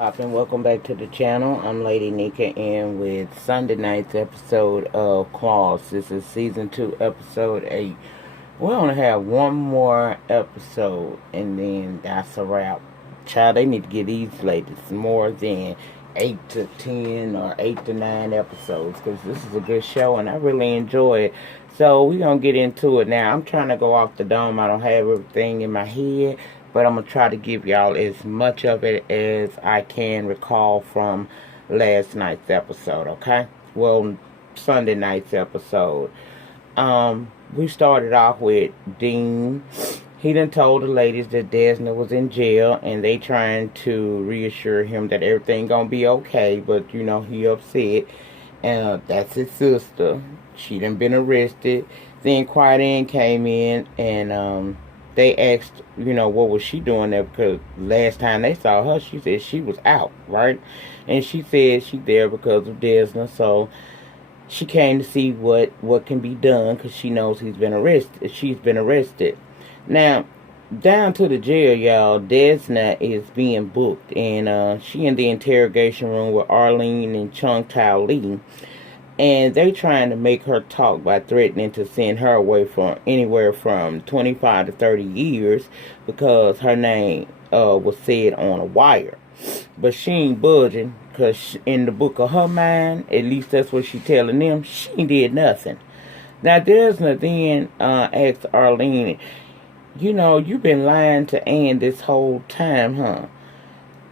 And welcome back to the channel. I'm Lady Nika, and with Sunday night's episode of Claws. This is season 2, episode 8. We only have one more episode, and then that's a wrap. Child, they need to get these ladies more than 8 to 10 or 8 to 9 episodes, because this is a good show, and I really enjoy it. So we're going to get into it now. I'm trying to go off the dome. I don't have everything in my head, but I'm going to try to give y'all as much of it as I can recall from last night's episode, okay? Well, Sunday night's episode. We started off with Dean. He done told the ladies that Desna was in jail, and they trying to reassure him that everything gonna be okay, but, you know, he upset. And that's his sister. She done been arrested. Then Quiet Ann came in, and, they asked, you know, what was she doing there, because last time they saw her, she said she was out, right? And she said she there because of Desna, so she came to see what can be done, because she knows she's been arrested. Now, down to the jail, y'all, Desna is being booked, and she in the interrogation room with Arlene and Chung Tao Lee. And they trying to make her talk by threatening to send her away from anywhere from 25 to 30 years because her name was said on a wire. But she ain't budging, because in the book of her mind, at least that's what she telling them, she did nothing. Now, Desna then asked Arlene, you know, you've been lying to Ann this whole time, huh?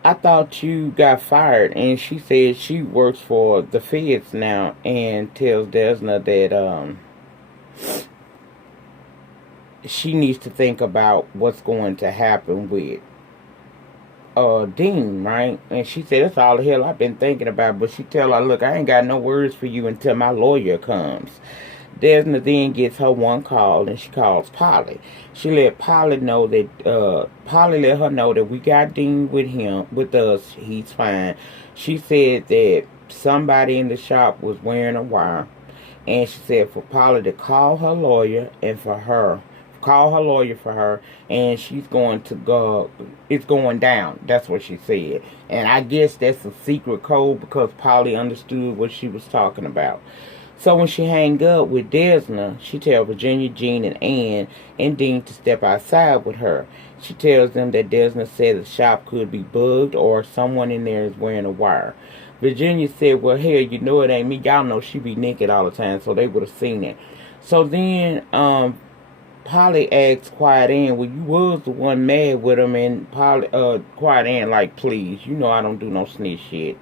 I thought you got fired. And she said she works for the feds now, and tells Desna that she needs to think about what's going to happen with Dean, right? And she said, that's all the hell I've been thinking about. But she tell her, look, I ain't got no words for you until my lawyer comes. Desna then gets her one call, and she calls Polly. She let Polly know that, Polly let her know that we got Dean with us, he's fine. She said that somebody in the shop was wearing a wire, and she said for Polly to call her lawyer for her, and she's going to go, it's going down. That's what she said. And I guess that's a secret code, because Polly understood what she was talking about. So when she hang up with Desna, she tells Virginia, Jean, and Ann and Dean to step outside with her. She tells them that Desna said the shop could be bugged, or someone in there is wearing a wire. Virginia said, well, hell, you know it ain't me. Y'all know she be naked all the time, so they would have seen it. So then Polly asked Quiet Ann, well, you was the one mad with him, and Quiet Ann like, please, you know I don't do no snitch shit.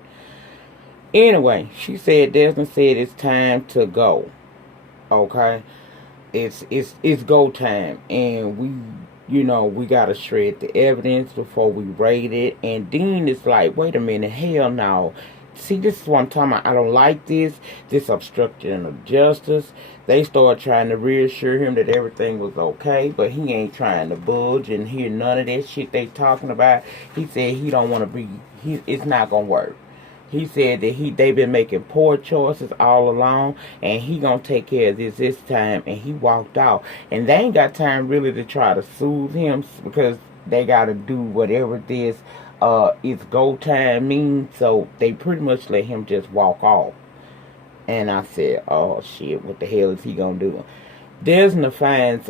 Anyway, she said, Desna said it's time to go. Okay? It's go time. And we gotta shred the evidence before we rate it. And Dean is like, wait a minute, hell no. See, this is what I'm talking about. I don't like this. This obstruction of justice. They start trying to reassure him that everything was okay, but he ain't trying to budge and hear none of that shit they talking about. He said he don't want to be, it's not gonna work. He said that they've been making poor choices all along, and he gonna take care of this time, and he walked out. And they ain't got time really to try to soothe him, because they gotta do whatever this it's go time means. So they pretty much let him just walk off. And I said, oh shit, what the hell is he gonna do? Desna finds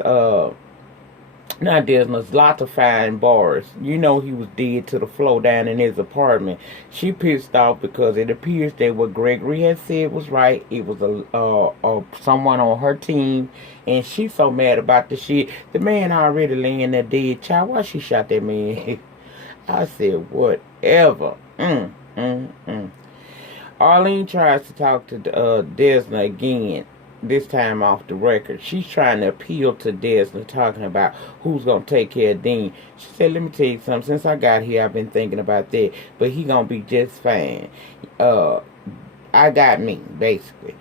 not Desna's, lots of fine bars. You know he was dead to the floor down in his apartment. She pissed off because it appears that what Gregory had said was right. It was someone on her team, and she's so mad about the shit. The man already laying there dead. Child, why she shot that man? I said, whatever. Arlene tries to talk to Desna again, this time off the record. She's trying to appeal to Desna, talking about who's going to take care of Dean. She said, let me tell you something. Since I got here, I've been thinking about that. But he going to be just fine. I got me, basically.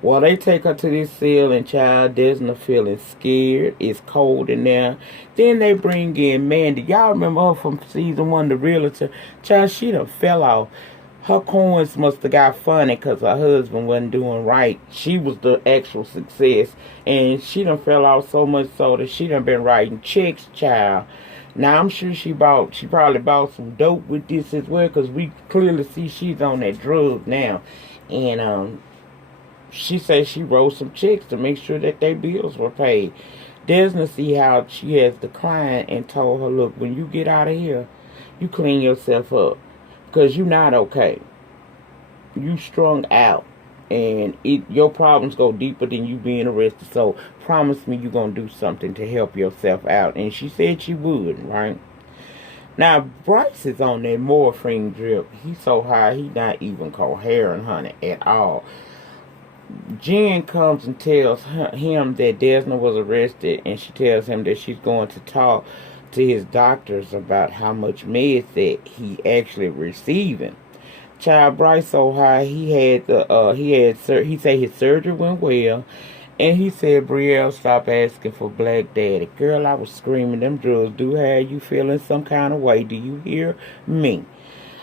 Well, they take her to this cell, and child, Desna feeling scared. It's cold in there. Then they bring in Mandy. Y'all remember her from season 1, the realtor? Child, she done fell off. Her coins must have got funny because her husband wasn't doing right. She was the actual success. And she done fell off so much so that she done been writing checks, child. Now, I'm sure she probably bought some dope with this as well, because we clearly see she's on that drug now. And, she says she wrote some checks to make sure that their bills were paid. Desna see how she has declined and told her, look, when you get out of here, you clean yourself up, because you're not okay. You strung out, and your problems go deeper than you being arrested. So promise me you're going to do something to help yourself out. And she said she would, right? Now, Bryce is on that morphine drip. He's so high, he's not even coherent, honey, at all. Jen comes and tells him that Desna was arrested, and she tells him that she's going to talk to his doctors about how much meds that he actually receiving. Child, Bryce so high, he said his surgery went well, and he said, Brielle, stop asking for Black Daddy. Girl, I was screaming, them drugs do have you feeling some kind of way. Do you hear me?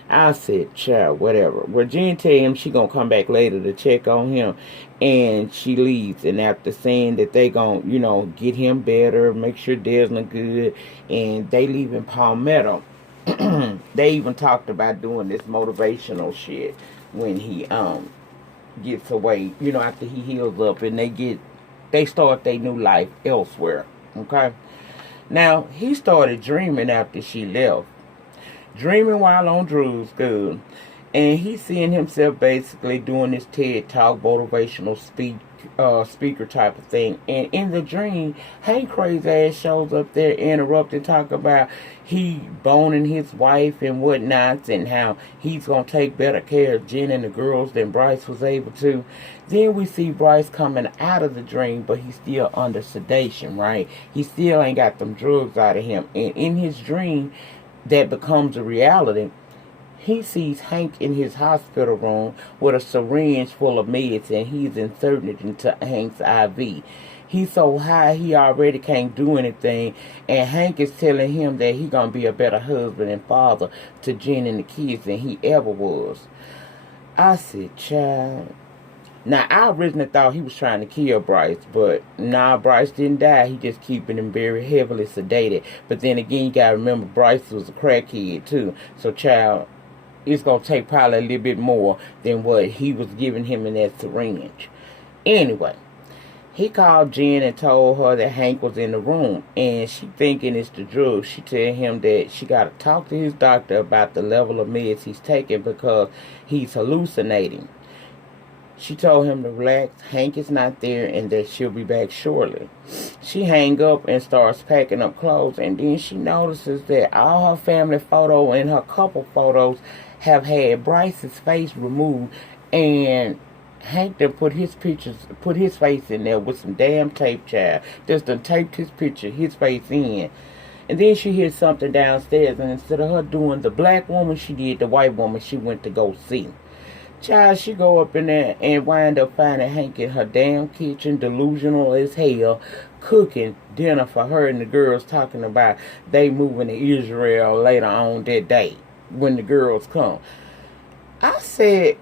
I said, child, whatever. Well, Jen tell him she gonna come back later to check on him, and she leaves. And after saying that they gonna, get him better, make sure Desna good, and they leave in Palmetto. They even talked about doing this motivational shit when he gets away, after he heals up, and they start their new life elsewhere. Okay. Now, he started dreaming after she left. Dreaming while on drugs, good. And he's seeing himself basically doing this TED Talk motivational speaker type of thing. And in the dream, Hank crazy ass shows up there, interrupting, talk about he boning his wife and whatnot, and how he's gonna take better care of Jen and the girls than Bryce was able to. Then we see Bryce coming out of the dream, but he's still under sedation, right? He still ain't got them drugs out of him. And in his dream, that becomes a reality, he sees Hank in his hospital room with a syringe full of meds, and he's inserting it into Hank's IV. He's so high he already can't do anything, and Hank is telling him that he's going to be a better husband and father to Jen and the kids than he ever was. I said, child. Now, I originally thought he was trying to kill Bryce, but nah, Bryce didn't die. He just keeping him very heavily sedated. But then again, you got to remember, Bryce was a crackhead, too. So, child, it's going to take probably a little bit more than what he was giving him in that syringe. Anyway, he called Jen and told her that Hank was in the room, and she thinking it's the drugs. She tell him that she got to talk to his doctor about the level of meds he's taking because he's hallucinating. She told him to relax, Hank is not there, and that she'll be back shortly. She hang up and starts packing up clothes, and then she notices that all her family photo and her couple photos have had Bryce's face removed, and Hank done put his face in there with some damn tape, child. Just done taped his face in. And then she hears something downstairs, and instead of her doing the black woman, she did the white woman she went to go see. Child, she go up in there and wind up finding Hank in her damn kitchen, delusional as hell, cooking dinner for her and the girls, talking about they moving to Israel later on that day when the girls come. I said,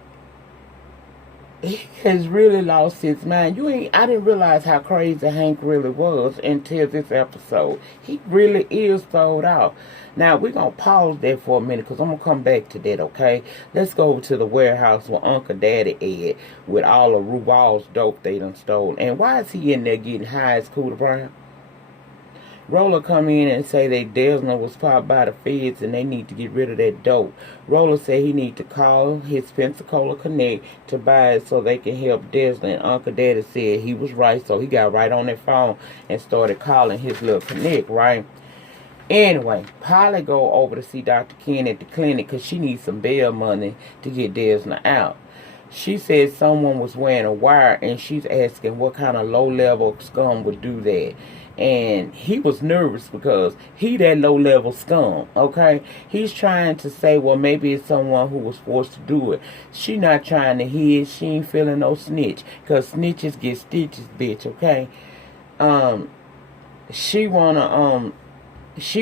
he has really lost his mind. I didn't realize how crazy Hank really was until this episode. He really is sold out. Now, we're going to pause there for a minute because I'm going to come back to that, okay? Let's go over to the warehouse where Uncle Daddy is with all of Ruval's dope they done stole. And why is he in there getting high as Cooter Brown? Roller come in and say that Desna was popped by the feds and they need to get rid of that dope. Roller said he need to call his Pensacola Connect to buy it so they can help Desna. And Uncle Daddy said he was right, so he got right on that phone and started calling his little Connect, right? Anyway, Polly go over to see Dr. Ken at the clinic because she needs some bail money to get Desna out. She said someone was wearing a wire, and she's asking what kind of low-level scum would do that. And he was nervous because he that low-level scum, okay? He's trying to say, well, maybe it's someone who was forced to do it. She not trying to hide. She ain't feeling no snitch because snitches get stitches, bitch, okay? She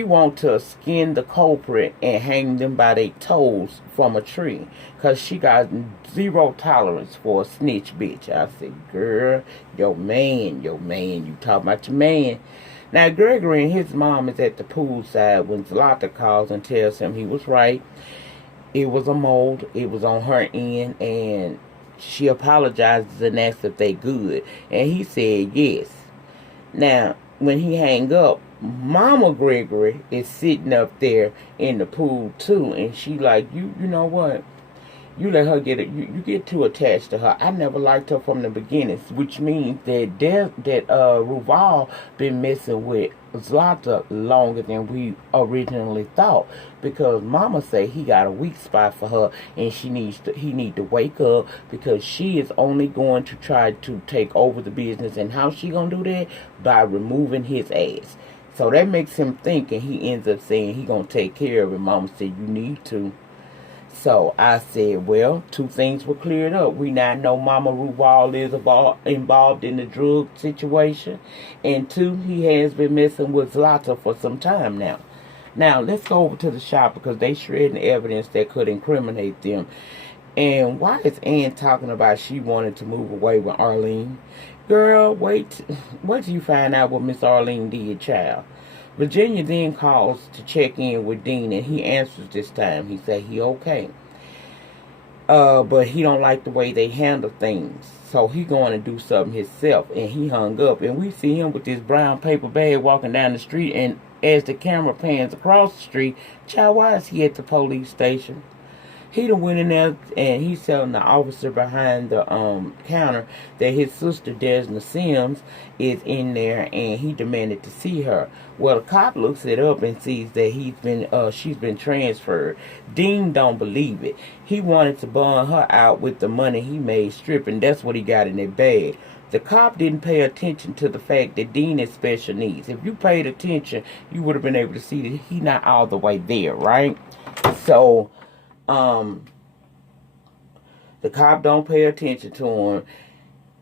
want to skin the culprit and hang them by their toes from a tree. Because she got zero tolerance for a snitch bitch. I said, girl, your man, you talking about your man. Now, Gregory and his mom is at the poolside when Zlata calls and tells him he was right. It was a mold. It was on her end, and she apologizes and asks if they good. And he said yes. Now, when he hang up, Mama Gregory is sitting up there in the pool too, and she like, you know what? You let her get it. You get too attached to her. I never liked her from the beginning, which means that Ruval been messing with Zlata longer than we originally thought. Because Mama say he got a weak spot for her, and he need to wake up, because she is only going to try to take over the business. And how she gonna do that? By removing his ass. So that makes him think, and he ends up saying he gonna take care of it. Mama said you need to. So I said, well, two things were cleared up. We now know Mama Ruval is involved in the drug situation. And two, he has been messing with Zlata for some time now. Now, let's go over to the shop, because they shredding evidence that could incriminate them. And why is Ann talking about she wanted to move away with Arlene? Girl, wait till you find out what Miss Arlene did, child. Virginia then calls to check in with Dean, and he answers this time. He said he okay. But he don't like the way they handle things. So he going to do something himself. And he hung up. And we see him with this brown paper bag walking down the street. And as the camera pans across the street, child, why is he at the police station? He done went in there, and he's telling the officer behind the counter that his sister Desna Sims is in there, and he demanded to see her. Well, the cop looks it up and sees that she's been transferred. Dean don't believe it. He wanted to bond her out with the money he made stripping. That's what he got in that bag. The cop didn't pay attention to the fact that Dean has special needs. If you paid attention, you would have been able to see that he's not all the way there, right? So the cop don't pay attention to him.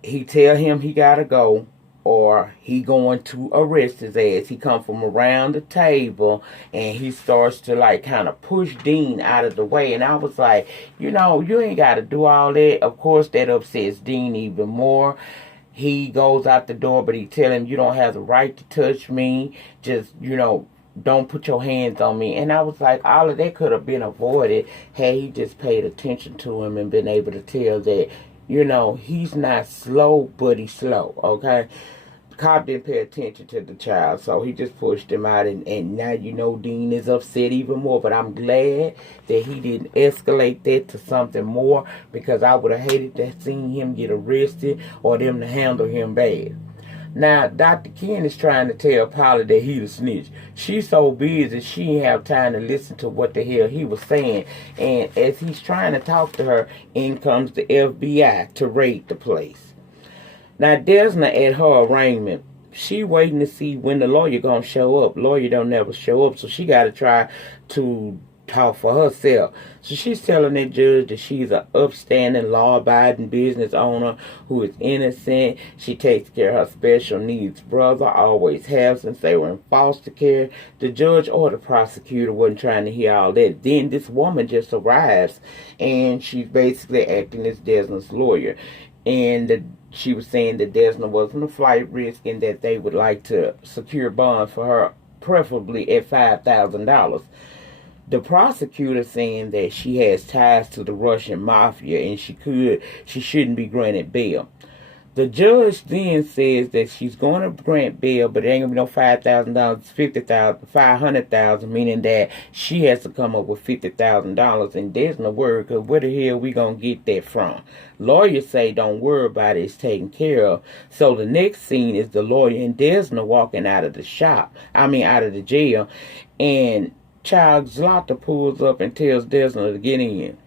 He tell him he gotta go, or he going to arrest his ass. He come from around the table, and he starts to like kind of push Dean out of the way. And I was like, you know, you ain't gotta do all that. Of course, that upsets Dean even more. He goes out the door, but he tell him, you don't have the right to touch me. Just, you know, don't put your hands on me. And I was like, all of that could have been avoided had he just paid attention to him and been able to tell that, you know, he's not slow, but he's slow, okay? The cop didn't pay attention to the child, so he just pushed him out, and now, you know, Dean is upset even more. But I'm glad that he didn't escalate that to something more, because I would have hated to have seen him get arrested or them to handle him bad. Now, Dr. Ken is trying to tell Polly that he the snitch. She's so busy, she didn't have time to listen to what the hell he was saying. And as he's trying to talk to her, in comes the FBI to raid the place. Now, Desna at her arraignment, she waiting to see when the lawyer gonna show up. Lawyer don't never show up, so she got to try to talk for herself. So she's telling that judge that she's an upstanding, law-abiding business owner who is innocent. She takes care of her special needs brother, always has since they were in foster care. The judge or the prosecutor wasn't trying to hear all that. Then this woman just arrives, and she's basically acting as Desna's lawyer. And she was saying that Desna wasn't a flight risk, and that they would like to secure bond for her, preferably at $5,000. The prosecutor saying that she has ties to the Russian mafia, and she shouldn't be granted bail. The judge then says that she's going to grant bail, but it ain't gonna be no $5,000, $50,000, $500,000, meaning that she has to come up with $50,000. And there's no word, because where the hell we gonna get that from? Lawyers say don't worry about it, it's taken care of. So the next scene is the lawyer and Desna walking out of the out of the jail, and child Zlata pulls up and tells Desna to get in.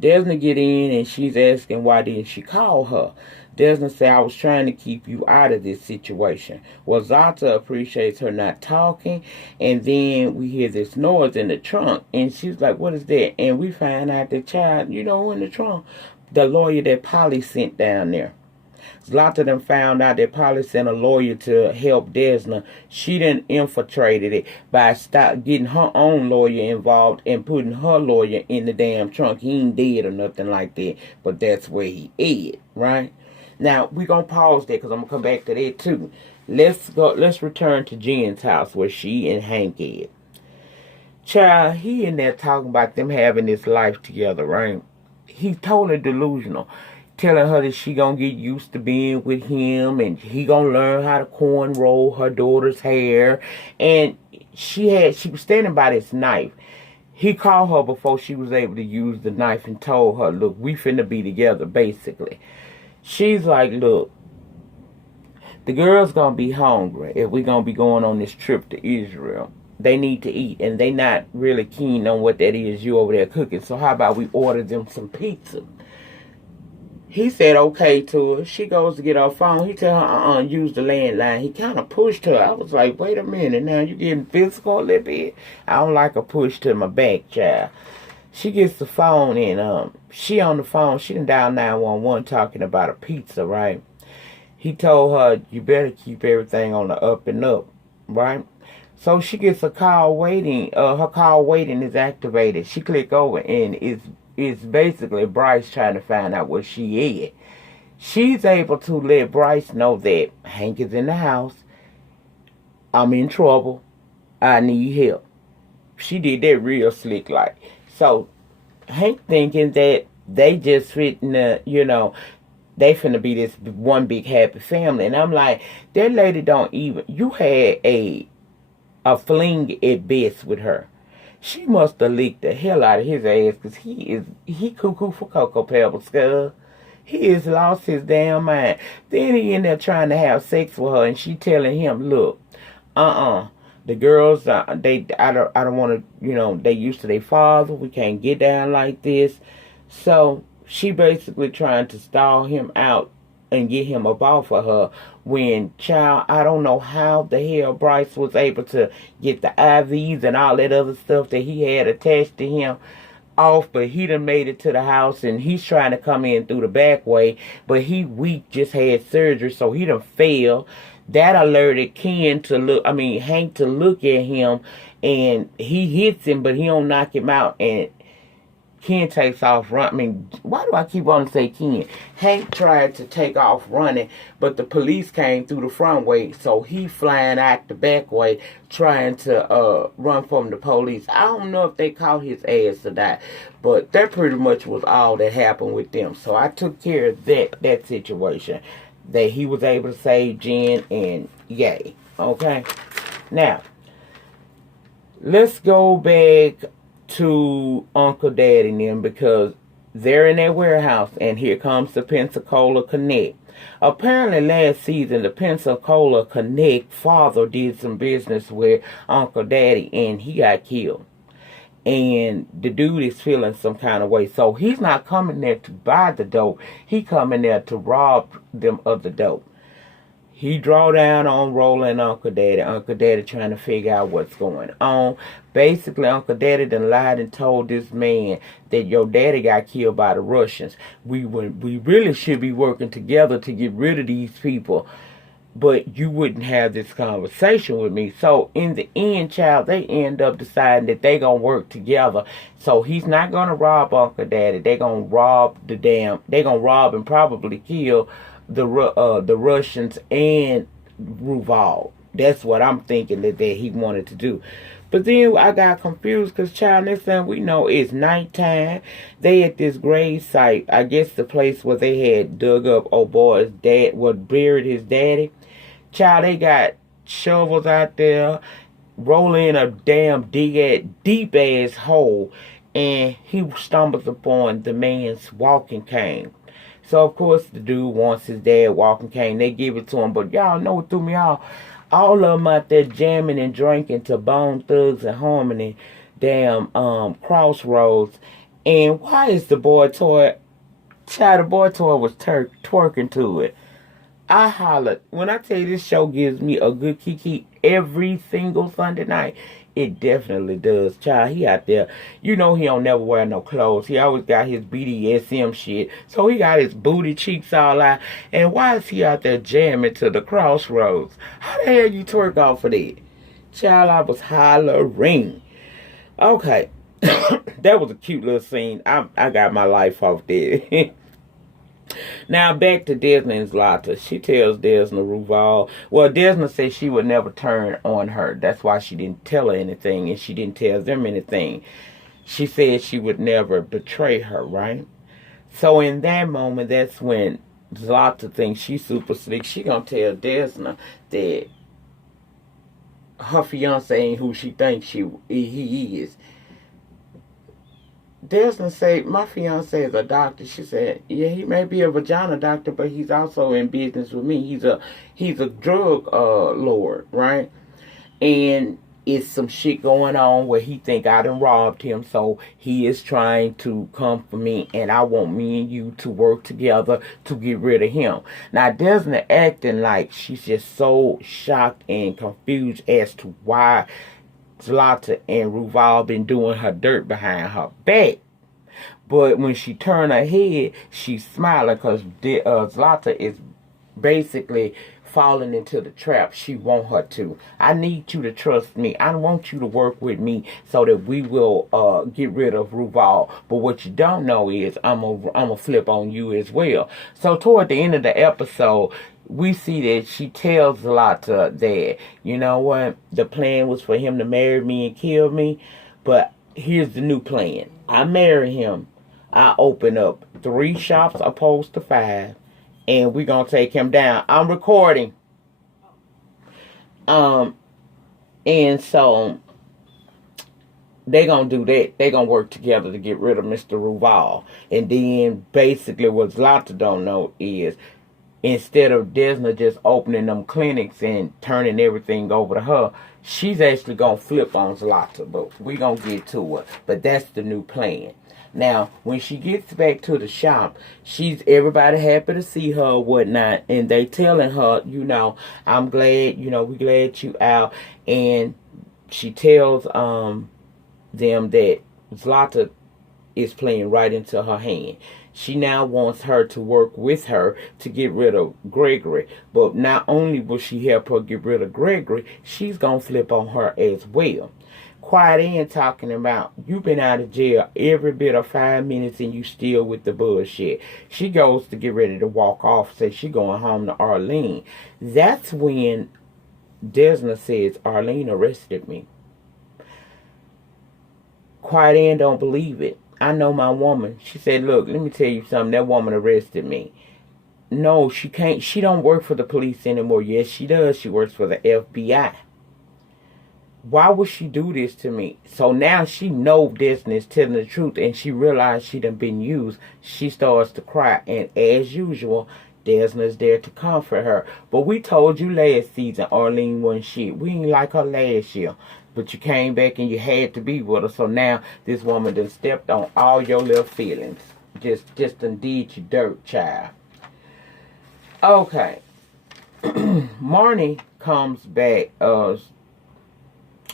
Desna get in, and she's asking why didn't she call her. Desna said, I was trying to keep you out of this situation. Well, Zlata appreciates her not talking, and then we hear this noise in the trunk, and she's like, what is that? And we find out the child, you know, in the trunk, the lawyer that Polly sent down there. Zlata done found out that Polly sent a lawyer to help Desna. She done infiltrated it by getting her own lawyer involved and putting her lawyer in the damn trunk. He ain't dead or nothing like that, but that's where he is, right? Now, we're going to pause there because I'm going to come back to that too. Let's return to Jen's house where she and Hank is. Child, he in there talking about them having this life together, right? He's totally delusional. Telling her that she gonna get used to being with him and he gonna learn how to cornrow her daughter's hair. And she was standing by this knife. He called her before she was able to use the knife and told her, look, we finna be together, basically. She's like, look, the girl's gonna be hungry if we're gonna be going on this trip to Israel. They need to eat, and they not really keen on what that is you over there cooking. So how about we order them some pizza? He said okay to her. She goes to get her phone. He tell her, use the landline. He kind of pushed her. I was like, wait a minute, now you getting physical a little bit? I don't like a push to my back, child. She gets the phone, and she on the phone. She done dial 911 talking about a pizza, right? He told her, you better keep everything on the up and up, right? So she gets a call waiting. Her call waiting is activated. She click over, and it's basically Bryce trying to find out where she is. She's able to let Bryce know that Hank is in the house. I'm in trouble. I need help. She did that real slick like. So Hank thinking that they just fitting they finna be this one big happy family. And I'm like, that lady don't even, you had a fling at best with her. She must have leaked the hell out of his ass, because he cuckoo for Cocoa Pebbles, cuz. He has lost his damn mind. Then he in there trying to have sex with her, and she telling him, look, the girls, I don't want to, they used to their father. We can't get down like this. So she basically trying to stall him out and get him up off of her, when, child, I don't know how the hell Bryce was able to get the IVs and all that other stuff that he had attached to him off, but he done made it to the house, and he's trying to come in through the back way, but he weak, just had surgery, so he done fell. That alerted Hank to look at him, and he hits him, but he don't knock him out, and Ken takes off running. Why do I keep wanting to say Ken? Hank tried to take off running, but the police came through the front way, so he flying out the back way, trying to run from the police. I don't know if they caught his ass or not, but that pretty much was all that happened with them. So I took care of that situation, that he was able to save Jen, and yay. Okay? Now, let's go back to Uncle Daddy and them, because they're in their warehouse, and here comes the Pensacola Connect. Apparently last season the Pensacola Connect father did some business with Uncle Daddy, and he got killed. And the dude is feeling some kind of way, so he's not coming there to buy the dope. He coming there to rob them of the dope. He draw down on Roland and Uncle Daddy. Uncle Daddy trying to figure out what's going on. Basically, Uncle Daddy done lied and told this man that your daddy got killed by the Russians. We really should be working together to get rid of these people, but you wouldn't have this conversation with me. So in the end, child, they end up deciding that they gonna work together. So he's not gonna rob Uncle Daddy. They gonna rob and probably kill the Russians and Ruval. That's what I'm thinking that he wanted to do. But then I got confused, because, child, next thing we know, it's nighttime. They at this grave site, I guess the place where they had dug up old boy's dad, buried his daddy. Child, they got shovels out there, rolling in a damn deep ass hole, and he stumbles upon the man's walking cane. So, of course, the dude wants his dad walking cane. They give it to him. But y'all know what threw me off? All of them out there jamming and drinking to Bone Thugs and Harmony, damn Crossroads. And why is the boy toy? Child, the boy toy was twerking to it. I hollered. When I tell you this show gives me a good kiki every single Sunday night, it definitely does. Child, he out there. You know he don't never wear no clothes. He always got his BDSM shit. So he got his booty cheeks all out. And why is he out there jamming to the Crossroads? How the hell you twerk off of that? Child, I was hollering. Okay. That was a cute little scene. I got my life off there. Now back to Desna and Zlata. She tells Desna Ruval. Well, Desna says she would never turn on her. That's why she didn't tell her anything and she didn't tell them anything. She said she would never betray her, right? So in that moment, that's when Zlata thinks she's super slick. She gonna tell Desna that her fiance ain't who she thinks he is. Desna said, my fiance is a doctor. She said, yeah, he may be a vagina doctor, but he's also in business with me. He's a drug lord, right? And it's some shit going on where he think I done robbed him, so he is trying to come for me, and I want me and you to work together to get rid of him. Now, Desna acting like she's just so shocked and confused as to why Zlata and Ruval been doing her dirt behind her back. But when she turned her head, she's smiling because Zlata is basically falling into the trap she want her to. I need you to trust me. I want you to work with me so that we will get rid of Ruval. But what you don't know is I'm gonna flip on you as well. So toward the end of the episode, we see that she tells Zlata that, you know what, the plan was for him to marry me and kill me, but here's the new plan. I marry him, I open up 3 shops opposed to 5, and we're gonna take him down. I'm recording. And so they gonna do that. They gonna work together to get rid of Mr. Ruval. And then basically what Zlata don't know is, instead of Desna just opening them clinics and turning everything over to her, she's actually going to flip on Zlata. But we're going to get to her. But that's the new plan. Now, when she gets back to the shop, everybody happy to see her or whatnot. And they telling her, you know, I'm glad, you know, we glad you out. And she tells them that Zlata is playing right into her hand. She now wants her to work with her to get rid of Gregory. But not only will she help her get rid of Gregory, she's going to flip on her as well. Quiet in talking about, you've been out of jail every bit of 5 minutes and you still with the bullshit. She goes to get ready to walk off, say she going home to Arlene. That's when Desna says, Arlene arrested me. Quiet in don't believe it. I know my woman. She said, look, let me tell you something. That woman arrested me. No, she can't. She don't work for the police anymore. Yes, she does. She works for the FBI. Why would she do this to me? So now she knows Desna is telling the truth, and she realized she done been used. She starts to cry, and as usual, Desna is there to comfort her. But we told you last season Arlene wasn't shit. We ain't like her last year. But you came back and you had to be with her. So now this woman done stepped on all your little feelings. Just done did you dirt, child. Okay. Marnie comes back.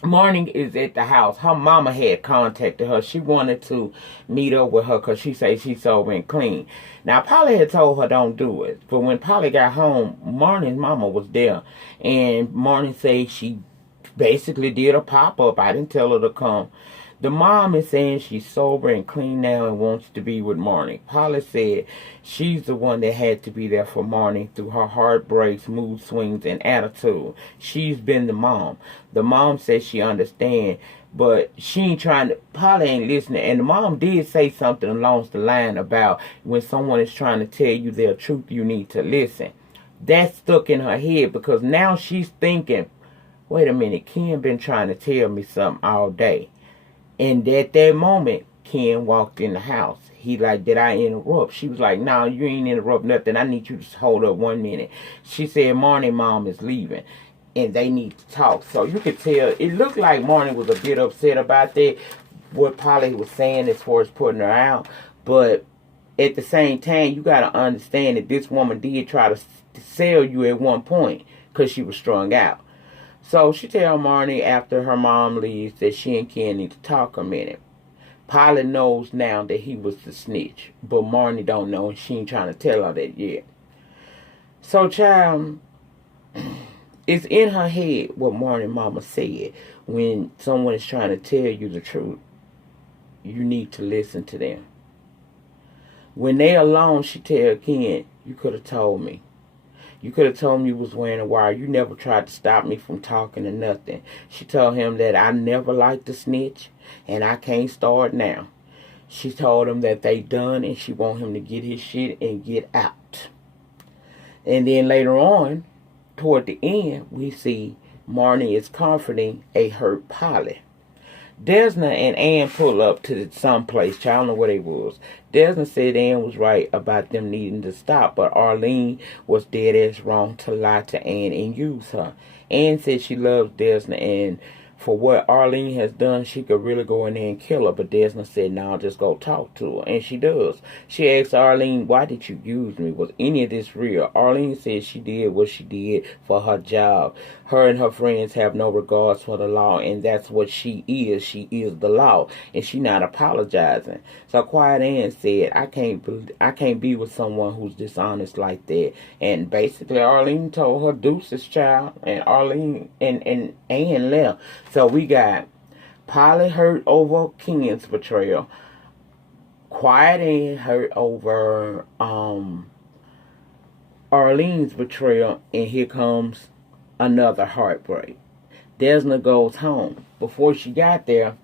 Marnie is at the house. Her mama had contacted her. She wanted to meet up with her because she said she's sober and clean. Now, Polly had told her don't do it. But when Polly got home, Marnie's mama was there. And Marnie said she basically did a pop-up. I didn't tell her to come. The mom is saying she's sober and clean now and wants to be with Marnie. Polly said she's the one that had to be there for Marnie through her heartbreaks, mood swings, and attitude. She's been the mom. The mom says she understands, but she ain't trying to, Polly ain't listening. And the mom did say something along the line about when someone is trying to tell you their truth, you need to listen. That stuck in her head because now she's thinking, wait a minute, Ken been trying to tell me something all day. And at that moment, Ken walked in the house. He like, did I interrupt? She was like, no, you ain't interrupt nothing. I need you to hold up 1 minute. She said, Marnie mom is leaving. And they need to talk. So you could tell, it looked like Marnie was a bit upset about that. What Polly was saying as far as putting her out. But at the same time, you got to understand that this woman did try to sell you at one point. Because she was strung out. So she tell Marnie after her mom leaves that she and Ken need to talk a minute. Polly knows now that he was the snitch. But Marnie don't know and she ain't trying to tell her that yet. So child, it's in her head what Marnie mama said. When someone is trying to tell you the truth, you need to listen to them. When they alone, she tell Ken, you could have told me. You could have told me you was wearing a wire. You never tried to stop me from talking or nothing. She told him that I never liked to snitch, and I can't start now. She told him that they done, and she want him to get his shit and get out. And then later on, toward the end, we see Marnie is comforting a hurt Polly. Desna and Ann pull up to some place. I don't know where they was. Desna said Ann was right about them needing to stop, but Arlene was dead ass wrong to lie to Ann and use her. Ann said she loves Desna, and for what Arlene has done, she could really go in there and kill her. But Desna said, no, just go talk to her. And she does. She asks Arlene, why did you use me? Was any of this real? Arlene said she did what she did for her job. Her and her friends have no regards for the law, and that's what she is. She is the law, and she not apologizing. So Quiet Ann said, I can't be with someone who's dishonest like that. And basically Arlene told her deuces, child, and Arlene and Ann left. So we got Polly hurt over Ken's betrayal. Quiet Ann hurt over Arlene's betrayal, and here comes another heartbreak. Desna goes home. Before she got there,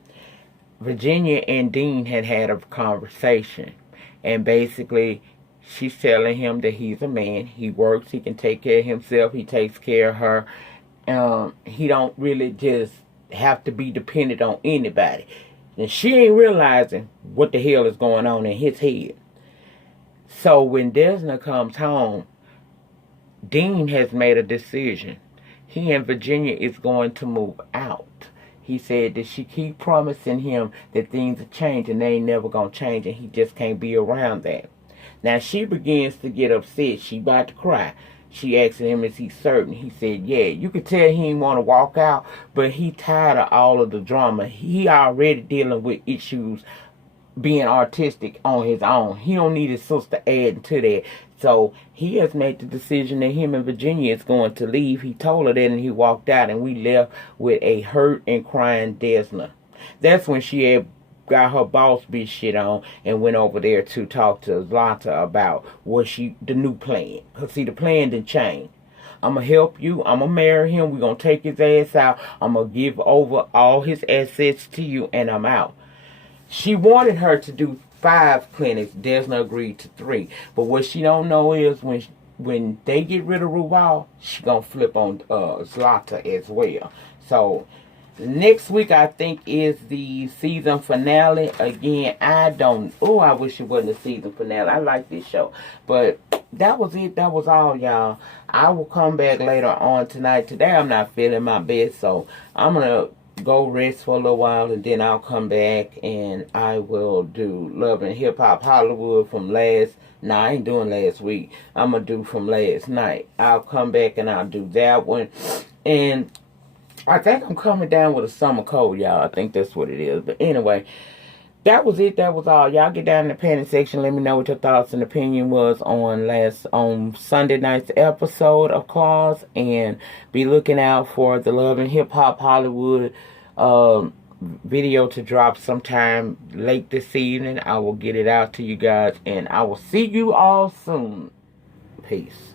Virginia and Dean had a conversation, and basically she's telling him that he's a man. He works. He can take care of himself. He takes care of her. He don't really just have to be dependent on anybody. And she ain't realizing what the hell is going on in his head. So when Desna comes home, Dean has made a decision. He and Virginia is going to move out. He said that she keep promising him that things are changing. They ain't never going to change, and he just can't be around that. Now she begins to get upset. She about to cry. She asked him, is he certain? He said, yeah. You could tell he didn't want to walk out, but he tired of all of the drama. He already dealing with issues being artistic on his own. He don't need his sister adding to that. So he has made the decision that him and Virginia is going to leave. He told her that, and he walked out, and we left with a hurt and crying Desna. That's when she had got her boss bitch shit on and went over there to talk to Zlanta about the new plan. Because see, the plan didn't change. I'm going to help you. I'm going to marry him. We're going to take his ass out. I'm going to give over all his assets to you, and I'm out. She wanted her to do 5 clinics. Desna agreed to 3. But what she don't know is when they get rid of Ruval, she going to flip on Zlata as well. So next week, I think, is the season finale. Again, I wish it wasn't a season finale. I like this show. But that was it. That was all, y'all. I will come back later on tonight. Today, I'm not feeling my best, so I'm going to go rest for a little while, and then I'll come back, and I will do Love and Hip Hop Hollywood from I ain't doing last week. I'm going to do from last night. I'll come back, and I'll do that one. And I think I'm coming down with a summer cold, y'all. I think that's what it is. But anyway, that was it. That was all. Y'all get down in the panic section. Let me know what your thoughts and opinion was on Sunday night's episode of Claws. And be looking out for the Love and Hip Hop Hollywood video to drop sometime late this evening. I will get it out to you guys. And I will see you all soon. Peace.